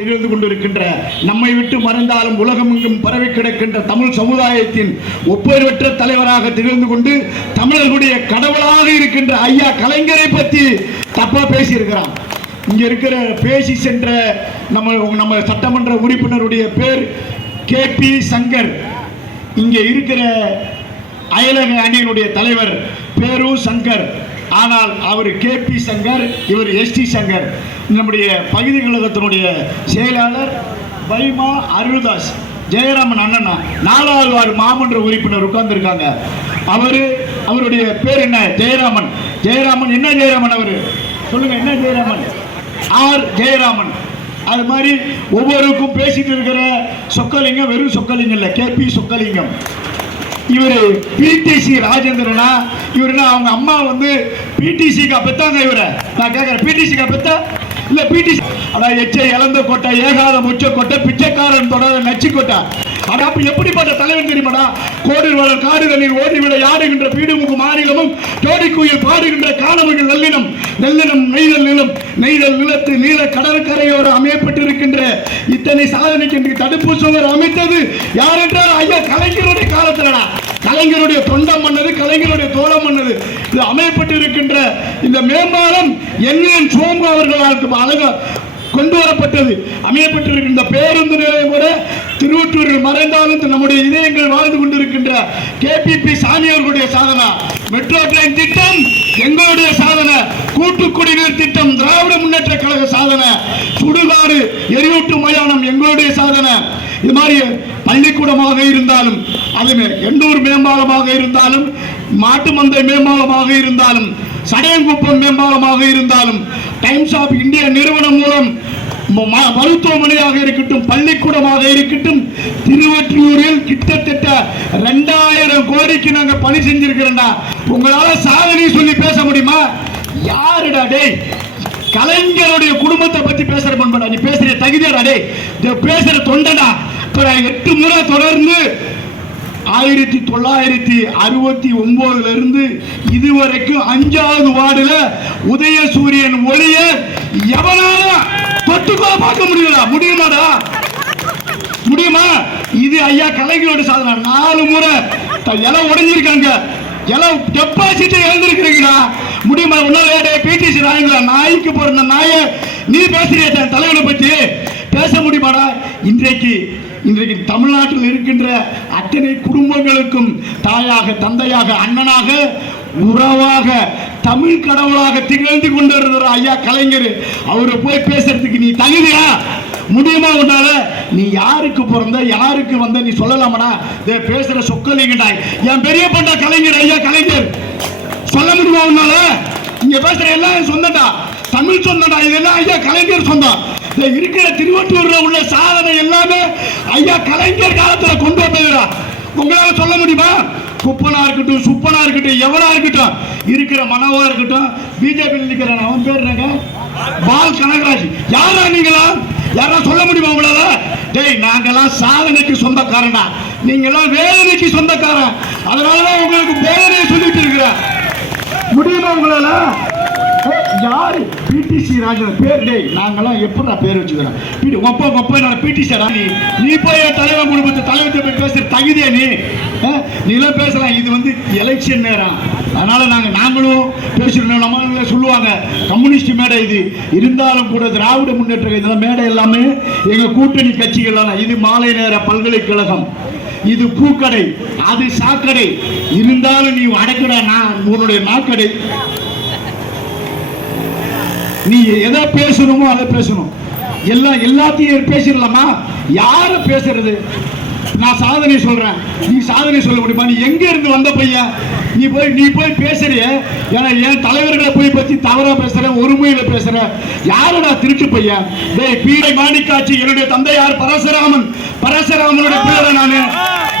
திகழ்ந்து கொண்டிருக்கின்ற நம்மை விட்டு மறைந்தாலும் உலகமெங்கும் பரவி கிடக்கின்ற தமிழ் சமுதாயத்தின் ஒப்பற்ற தலைவராக திகழ்ந்து கொண்டு தமிழர்களுடைய கடவுளாக இருக்கின்ற ஐயா கலைஞரை பற்றி தப்பா பேசியிருக்கிறான். இங்க இருக்கிற பேசி சென்ற நம்ம சட்டமன்ற உறுப்பினருடைய பேர் KP சங்கர். இங்க இருக்கிற அயலக அணியினுடைய தலைவர் பேரு சங்கர். ஆனால் அவர் KP சங்கர், இவர் ST சங்கர். நம்முடைய பகுதி கழகத்தினுடைய செயலாளர் வைமா அருள்தாஸ் ஜெயராமன் அண்ணனா 4வது வார்டு மாமன்ற உறுப்பினர் உட்கார்ந்துருக்காங்க. அவருடைய பேர் என்ன? ஜெயராமன். என்ன ஜெயராமன்? அவரு சொல்லுங்க, என்ன ஜெயராமன்? ஜெயராமன். அது மாதிரி ஒவ்வொருக்கும் பேசிட்டு இருக்கிற சொக்கலிங்கம் வெறும் சொக்கலிங்கம் இல்லை, KP சொக்கலிங்கம். இவர் PTC ராஜேந்திரனா? இவருன்னா அவங்க அம்மா PTCக்கா பெத்தாங்க இவரை. நான் கேட்கிறேன், PTCக்கா பெத்தா? இல்ல PTC அதான் எச்சை இழந்த கோட்டை, ஏகாத முச்ச கோட்டை, பிச்சைக்காரன் தொடர நச்சு கோட்டை. ஆனா அப்ப எப்படிப்பட்ட தலைவன் தெரியுமாடா? கோடில் வளர் காடு தண்ணீர் ஓடிவிட யாடுகின்ற பீடுமுக மாநிலமும் ஜோடிக்குயில் பாடுகின்ற காணவர்கள் நெல்லினம் நெய்தல் நிலத்து நீல கடற்கரையோடு அமையப்பட்டிருக்கின்ற இத்தனை சாதனைக்கு தடுப்பு சுவர் அமைத்தது யார் என்றால் ஐயா கலைஞருடைய காலத்திலடா. கலைஞருடைய தொண்டம் பண்ணது, கலைஞருடைய தோளம் பண்ணது. இது அமையப்பட்டிருக்கின்ற இந்த மேம்பாலம் என் சோம்பு அவர்களால் அழகா கொண்டு வரப்பட்டது. அமையப்பட்டிருக்கின்ற பேருந்து நிலையம் கூட திருவொற்றூரில் மறைந்தாலும் நம்முடைய இதயங்கள் வாழ்ந்து கொண்டிருக்கின்ற KPP சாமி அவர்களுடைய சாதனை. மெட்ரோ ட்ரெயின் திட்டம் எங்களுடைய சாதனை. கூட்டு குடிநீர் திட்டம் திராவிட முன்னேற்ற கழக சாதனை. சுடுகாடு எரியூட்டு மயானம் எங்களுடைய சாதனை. இது மாதிரி பள்ளிக்கூடமாக இருந்தாலும், அதுமே எண்ணூர் மேம்பாலமாக இருந்தாலும், மாட்டு மந்தை மேம்பாலமாக இருந்தாலும், சடையங்குப்பம் மேம்பாலமாக இருந்தாலும், டைம்ஸ் ஆஃப் இந்தியா நிறுவனம் மூலம் மருத்துவமனையாக இருக்கட்டும், பள்ளிக்கூடமாக இருக்கட்டும், திருவொற்றியூரில் கிட்டத்தட்ட 2000 கோடிக்கு நாங்க பணி செஞ்சிருக்கிறோம்டா. உங்களால சாதனை சொல்லி பேச முடியுமா? யாருடா டேய்? கலைஞருடைய குடும்பத்தை பத்தி பேசுற பண்படா. நீ பேசுற தகுதியாடா டேய்? பேசுற தொண்டடா. 8 முறை தொடர்ந்து 1969 இருந்து இதுவரைக்கும் 5வது வார்டுல உதயசூரியன் ஒளிய எவனால தொட்டுக்கோ பார்க்க முடியுமாடா? முடியுமா? இது ஐயா கலைஞரோட சாதனை. 4 முறை எல்லாம் உடைஞ்சிருக்காங்க. எல்லாம் டெபாசிட் எழுந்திருக்கிறீங்களா? முடியுமா? உன்னால PTC ராயங்களா? நாய்க்கு போற நாய நீ பேசுறிய தலைவனை பத்தி பேச முடியுமாடா? இன்றைக்கு தமிழ்நாட்டில் இருக்கின்ற அத்தனை குடும்பங்களுக்கும் தாயாக, தந்தையாக, அண்ணனாக, உறவாக, தமிழ் கடவுளாக திகழ்ந்து கொண்டிருக்கிற ஐயா கலைஞர். அவரை போய் பேசுறதுக்கு நீ தகுதியா? முடியுமா உன்னால? நீ யாருக்கு பிறந்த, யாருக்கு வந்த நீ சொல்லலாமடா? பேசுற சொக்கலிங்கடா. என் பெரிய பண்டா கலைஞர், ஐயா கலைஞர். சொல்ல முடியுமா உன்னால? இங்க பேசுற எல்லாம் சொந்தடா, தமிழ் சொந்தடா. இதெல்லாம் ஐயா கலைஞர் சொந்தம். இருக்கிற திருவொற்றூர்ல உள்ள சாதனை எல்லாமே ஐயா கலைஞர் காலத்துல கொண்டு வந்ததுடா. உங்களால சொல்ல முடியுமா? குப்பனா இருக்கட்டும், சுப்பனா இருக்கட்டும், எவனா இருக்கட்டும், இருக்கிற மனவா இருக்கட்டும், பிஜேபி நிற்கிறான், அவன் பேர் என்னங்க? பால் கனகராஜ். யாரா நீங்களா? யாரா சொல்ல முடியுமா உங்களால? டேய், நாங்கெல்லாம் சாதனைக்கு சொந்தக்காரனா, நீங்கெல்லாம் வேதனைக்கு சொந்தக்காரன். அதனாலதான் உங்களுக்கு வேதனையை சொல்லிட்டு இருக்கிறேன். முடியுமா உங்களால? யாரு? PTC ராஜன் பேர். டேய், நாங்கெல்லாம் எப்படா பேர் வச்சுக்கிறோம்? PTC. நீ போய் தலைவன் குடும்பத்தை தலைவத்தை போய் பேசுற தகுதியா நீ? நீலாம் பேசலாம். இது எலெக்ஷன் நேரம், அதனால நாங்களும் பேசுறோம். நம்ம சொல்லுவாங்க கம்யூனிஸ்ட் மேடை இது. இருந்தாலும் கூட திராவிட முன்னேற்ற இதெல்லாம் மேடை எல்லாமே எங்க கூட்டணி கட்சிகள். இது மாலை நேர பல்கலைக்கழகம், இது பூக்கடை, அது சாக்கடை. இருந்தாலும் நீ அடைக்கடா, நான் உன்னுடைய நாக்கடை. நீ எதை பேசணுமோ அதை பேசணும். எல்லாத்தையும் பேசிடலாமா? யார பேசுறது? நான் சாதனை சொல்றேன், நீ சாதனை சொல்ல முடியுமா? நீ எங்க இருந்து வந்த பையன்? நீ போய் பேசுறிய. ஏன்னா என் தலைவர்களை போய் பத்தி தவறா பேசுற, ஒருமையில பேசுற. யாரடா திருட்டு பையன்? டேய், பீடை மாணிக்காட்சி என்னுடைய தந்தையார் பரசுராமனுடைய பிள்ளை. நானு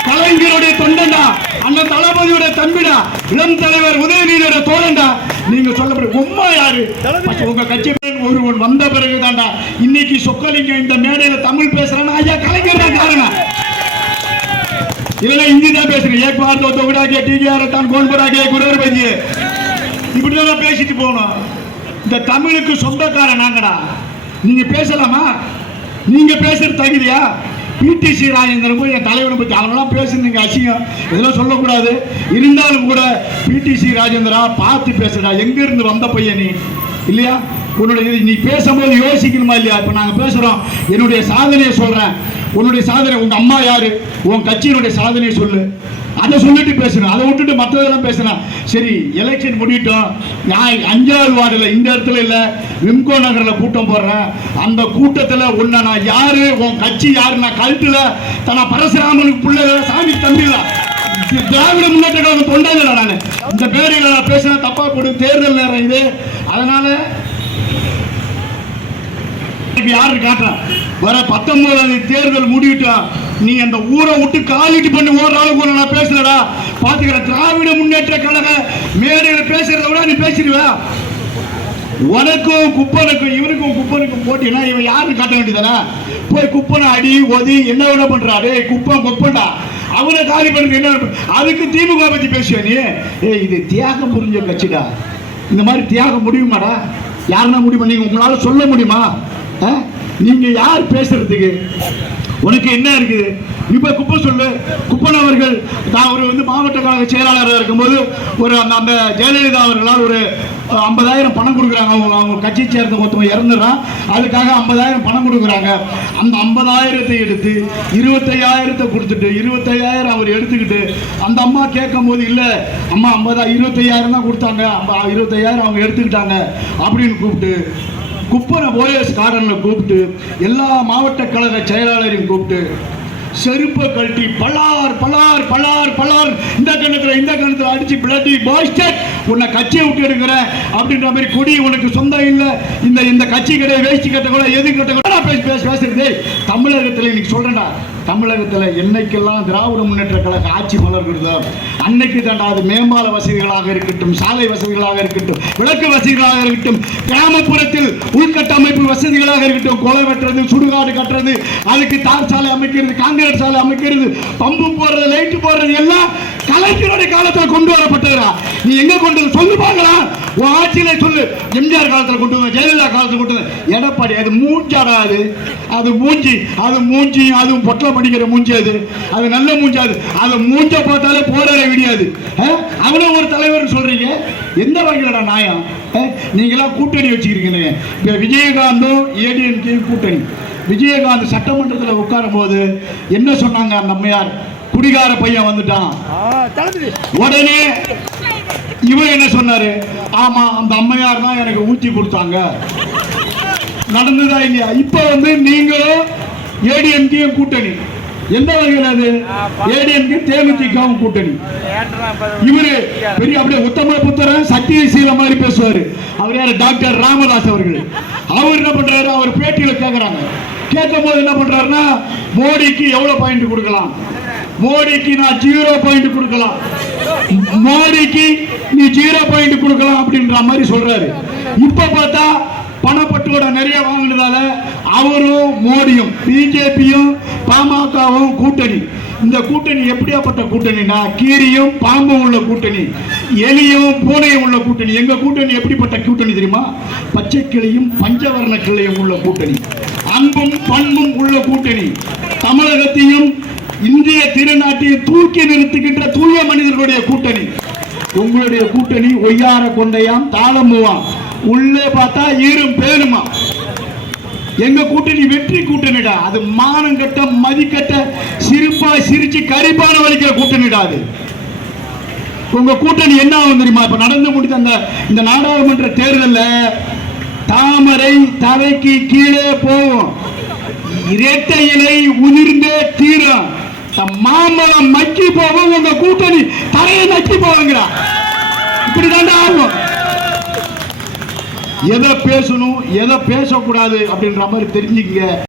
கலைஞருடைய தொண்டன்டா, அண்ணன் தளபதியுடைய தம்பிடா, இளம் தலைவர் உதயநிதியோட தோழன்டா. நீங்க சொல்லப்படும் உம்மா யாரு? உங்க கட்சி ஒருவன் வந்த பிறகுதான்டா இன்னைக்கு சொக்கலிங்கம் இந்த மேடையில தமிழ் பேசுறானா? ஐயா கலைஞர் தான் காரணம். இல்லைன்னா ஹிந்தி தான் பேசுறேன். ஏக் பார் தோ தோகடா கே டிஆர் தான் கோன் பரா கே குரர் பஜி இப்படிதான் பேசிட்டு போகணும். இந்த தமிழுக்கு சொந்தக்காரன் நாங்கடா. நீங்க பேசலாமா? நீங்க பேசுறது தகுதியா? பிடிசி ராஜேந்திரன் போய் என் தலைவனை பற்றி அவங்களாம் பேசுறீங்க அசிங்கம், இதெல்லாம் சொல்லக்கூடாது. இருந்தாலும் கூட பிடிசி ராஜேந்திரா பார்த்து பேசுடா, எங்க இருந்து வந்த பையன் நீ இல்லையா? உன்னுடைய நீ பேசும்போது யோசிக்கணுமா இல்லையா? இப்போ நாங்கள் பேசுகிறோம், என்னுடைய சாதனையை சொல்கிறேன். உன்னுடைய சாதனை, உங்கள் அம்மா யாரு, உன் கட்சியினுடைய சாதனையை சொல்லு, அதை சொல்லிட்டு பேசணும். அதை விட்டுட்டு மற்றதெல்லாம் பேசணும். சரி, எலெக்ஷன் முடிவிட்டோம், நான் 5வது வார்டில் இந்த இடத்துல இல்லை, விம்கோ நகரில் கூட்டம் போடுறேன். அந்த கூட்டத்தில் உன்னை நான் யாரு, உன் கட்சி யாரு, நான் கழுத்தில் தன பரசுராமனுக்கு பிள்ளை சாமி தம்பிதான், திராவிட முன்னேற்ற கழகம் தொண்டாங்கடா. நான் இந்த பேரில் நான் பேசினா தப்பா போடும், தேர்தல் நேரம் இது. அதனால யாரு காட்டுறான், வர 19வது தேர்தல் முடிவிட்டா நீ அந்த ஊரை விட்டு காலிட்டு பண்ணி ஓடுற அளவுக்கு நான் பேசுறடா. பாத்துக்கிற திராவிட முன்னேற்ற கழக மேடையில் பேசுறத விட நீ பேசிடுவ. உனக்கும் குப்பனுக்கும் இவனுக்கும் குப்பனுக்கும் போட்டினா இவன் யாருன்னு காட்ட வேண்டியதானே? போய் குப்பனை அடி ஒதி என்ன விட பண்றாரு, குப்பன் குப்பன்டா, அவனை காலி பண்ணுறது என்ன? அதுக்கு திமுக பத்தி பேசுவ நீ? இது தியாகம் புரிஞ்ச கட்சிடா. இந்த மாதிரி தியாகம் முடியுமாடா? யாருன்னா முடியுமா? நீங்க உங்களால சொல்ல முடியுமா? நீங்க யார் பேசுறதுக்கு? உனக்கு என்ன இருக்குது? இப்ப குப்பை சொல்லு. குப்பன் அவர்கள் அவர் மாவட்ட கழக செயலாளராக இருக்கும்போது ஒரு அந்த ஜெயலலிதா அவர்களால் ஒரு 50,000 பணம் கொடுக்குறாங்க. அவங்க கட்சி சேர்ந்த மொத்தம் இறந்துடுறான், அதுக்காக 50,000 பணம் கொடுக்குறாங்க. அந்த 50,000 எடுத்து 25,000 கொடுத்துட்டு 25,000 அவர் எடுத்துக்கிட்டு அந்த அம்மா கேட்கும் போது இல்ல அம்மா 25,000 தான் கொடுத்தாங்க, 25,000 அவங்க எடுத்துக்கிட்டாங்க அப்படின்னு கூப்பிட்டு குப்பனை போயஸ் காரன்ல கூப்பிட்டு எல்லா மாவட்ட கழக செயலாளரையும் கூப்பிட்டு செருப்பை கழட்டி பலார் பலார் பலார் பலார் இந்த கணத்துல அடிச்சு பிளட்டி பாய்ஸ்டர் உன்னை கட்சியை விட்டு எடுக்கிற அப்படின்ற மாதிரி கொடி உனக்கு சொந்தம் இல்லை, இந்த கட்சி கிடையாது, வேஷ்டி கட்ட கூட எது கட்ட கூட பேசுறது. தமிழகத்தில் இன்னைக்கு சொல்றேன்டா, தமிழகத்தில் என்னைக்கெல்லாம் திராவிட முன்னேற்ற கழக ஆட்சி மலர்கிறதோ அன்னைக்கு தாண்டா அது மேம்பால வசதிகளாக இருக்கட்டும், சாலை வசதிகளாக இருக்கட்டும், விளக்கு வசதிகளாக இருக்கட்டும், கிராமப்புறத்தில் உள்கட்டமைப்பு வசதிகளாக இருக்கட்டும், கொலை வெட்டுறது, சுடுகாடு கட்டுறது, அதுக்கு தார் சாலை அமைக்கிறது, காங்கிரீட் சாலை அமைக்கிறது, பம்பு போடுறது, லைட் போடுறது எல்லாம் கலைஞருடைய காலத்தில் கொண்டு வரப்பட்டதுடா. நீ எங்க கொண்டு சொல்லு பார்க்கலாம், உன் ஆட்சியில சொல்லு. எம்ஜிஆர் காலத்தில் கொண்டு வந்த, ஜெயலலிதா காலத்தில் கொண்டு வந்த, எடப்பாடி அது மூஞ்சாடா, அது மூஞ்சி, அதுவும் பொட்டல படிக்கிற மூஞ்சி, அது நல்ல மூஞ்சி, அது மூஞ்ச பார்த்தாலே போராட விடியாது. அவனும் ஒரு தலைவர் சொல்றீங்க, எந்த வகையிலடா நியாயம்? நீங்களாம் கூட்டணி வச்சுக்கிறீங்க. இப்ப விஜயகாந்தும் ஏடிஎம்கே கூட்டணி. விஜயகாந்த் சட்டமன்றத்தில் உட்காரும் போது என்ன சொன்னாங்க அந்த அம்மையார்? குடிகார பையன் வந்துட்டான். உடனே இவர் என்ன சொன்னாரு? ஆமா அந்த அம்மையார் தான் எனக்கு ஊத்தி கொடுத்தாங்க. நடந்ததா இல்லையா? இப்ப நீங்களும் ஏடிஎம்கே கூட்டணி. எந்த வகையில் அது? ஏடிஎம்கே தேமுதிகவும் கூட்டணி. இவரு பெரிய அப்படியே உத்தம புத்திரன் சத்தியசீல மாதிரி பேசுவாரு. அவர் யாரு? டாக்டர் ராமதாஸ் அவர்கள். அவர் என்ன பண்றாரு? அவர் பேட்டியில கேட்கிறாங்க. கேட்கும் போது என்ன பண்றாருன்னா, மோடிக்கு எவ்வளவு பாயிண்ட் கொடுக்கலாம், மோடிக்கு நான் 0 பாயிண்ட் கொடுக்கலாம், மோடிக்கு நீ 0 பாயிண்ட் கொடுக்கலாம் அப்படின்ற மாதிரி சொல்றாரு. இப்ப பார்த்தா பணப்பட்டுவோட நிறைய வாங்கினதால அவரும் மோடியும் பிஜேபியும் பாமகவும் கூட்டணி. இந்த கூட்டணி எப்படியாப்பட்ட கூட்டணினா, கீரியும் பாம்பும் உள்ள கூட்டணி, எலியும் பூனையும் உள்ள கூட்டணி. எங்க கூட்டணி எப்படிப்பட்ட கூட்டணி தெரியுமா? பச்சை கிளையும் பஞ்சவர்ண கிளையும் உள்ள கூட்டணி, அன்பும் பண்பும் உள்ள கூட்டணி, தமிழகத்தையும் இந்திய திருநாட்டையும் தூக்கி நிறுத்துகின்ற தூய மனிதர்களுடைய கூட்டணி. உங்களுடைய கூட்டணி ஒய்யார கொண்டையாம் தாளம்புவான், உள்ளே பார்த்தா ஈரும் பேணுமா. எங்க கூட்டணி வெற்றி கூட்டணிடா. அது மானம் கட்ட மதிக்கட்ட சிரிப்பா சிரிச்சு கரிப்பான வலிக்கிற கூட்டணிடா. அது உங்க கூட்டணி என்ன ஆகும் தெரியுமா? இப்ப நடந்து முடிந்த இந்த நாடாளுமன்ற தேர்தலில் தாமரை தரைக்கு கீழே போகும், இரட்டை இலை உதிர்ந்தே தீரும், மாம்பழம் மக்கி போகும், உங்க கூட்டணி தரையை நக்கி போவாங்கடா. இப்படிதான் ஆகும். எதை பேசணும் எதை பேசக்கூடாது அப்படின்ற மாதிரி தெரிஞ்சுக்கங்க.